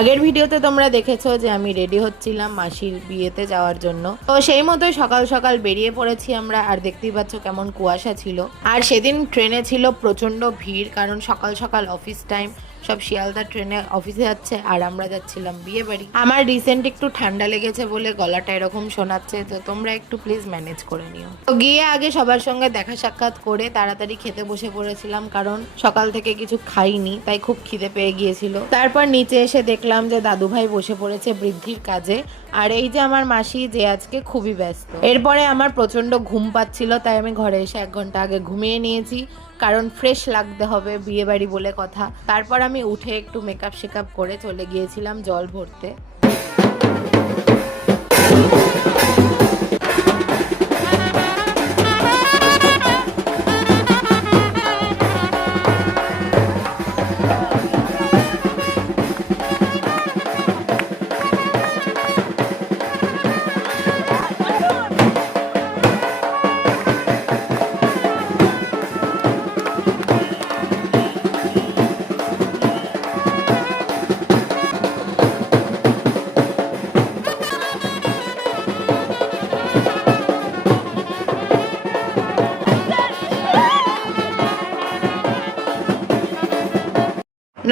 আগের ভিডিওতে তোমরা দেখেছো যে আমি রেডি হচ্ছিলাম মাসির বিয়েতে যাওয়ার জন্য। তো সেই মতোই সকাল সকাল বেরিয়ে পড়েছি আমরা। আর দেখতেই পাচ্ছ কেমন কুয়াশা ছিল। আর সেদিন ট্রেনে ছিল প্রচন্ড ভিড়, কারণ সকাল সকাল অফিস টাইম, সব শিয়ালদা ট্রেনে অফিসে যাচ্ছে আর আমরা যাচ্ছিলাম বিয়ে বাড়ি। আমার রিসেন্ট একটু ঠান্ডা লেগেছে বলে গলাটা এরকম শোনাচ্ছে, তো তোমরা একটু প্লিজ ম্যানেজ করে নিও। তো গিয়ে আগে সবার সঙ্গে দেখা সাক্ষাৎ করে তাড়াতাড়ি খেতে বসে পড়েছিলাম, কারণ সকাল থেকে কিছু খাইনি, তাই খুব খিদে পেয়ে গিয়েছিল। তারপর নিচে এসে দেখলাম যে দাদু ভাই বসে পড়েছে বৃদ্ধির কাজে, আর এই যে আমার মাসি যে আজকে খুবই ব্যস্ত। এরপরে আমার প্রচন্ড ঘুম পাচ্ছিল, তাই আমি ঘরে এসে 1 ঘন্টা আগে ঘুমিয়ে নিয়েছি, কারণ ফ্রেশ লাগতে হবে বিয়ে বাড়ি বলে কথা। তারপর আমি উঠে একটু মেকআপ শেকআপ করে চলে গিয়েছিলাম জল ভরতে।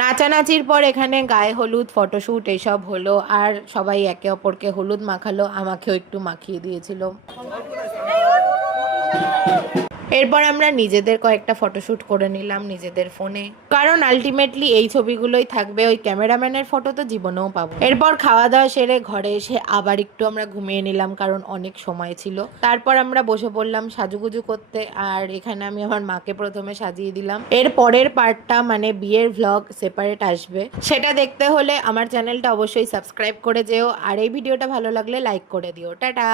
নাচানাচির পর এখানে গায়ে হলুদ ফটোশ্যুট এসব হলো, আর সবাই একে অপরকে হলুদ মাখালো, আমাকেও একটু মাখিয়ে দিয়েছিল। এরপর আমরা নিজেদের কয়েকটা ফটোশ্যুট করে নিলাম নিজেদের ফোনে, কারণ আলটিমেটলি এই ছবিগুলোই থাকবে, ওই ক্যামেরাম্যানের ফটো তো জীবনেও পাবো। এরপর খাওয়া দাওয়া সেরে ঘরে এসে আবার একটু আমরা ঘুমিয়ে নিলাম, কারণ অনেক সময় ছিল। তারপর আমরা বসে পড়লাম সাজুগুজু করতে, আর এখানে আমি আমার মাকে প্রথমে সাজিয়ে দিলাম। এর পরের পার্টটা মানে বিয়ের ভ্লগ সেপারেট আসবে, সেটা দেখতে হলে আমার চ্যানেলটা অবশ্যই সাবস্ক্রাইব করে যেও, আর এই ভিডিওটা ভালো লাগলে লাইক করে দিও। টাটা।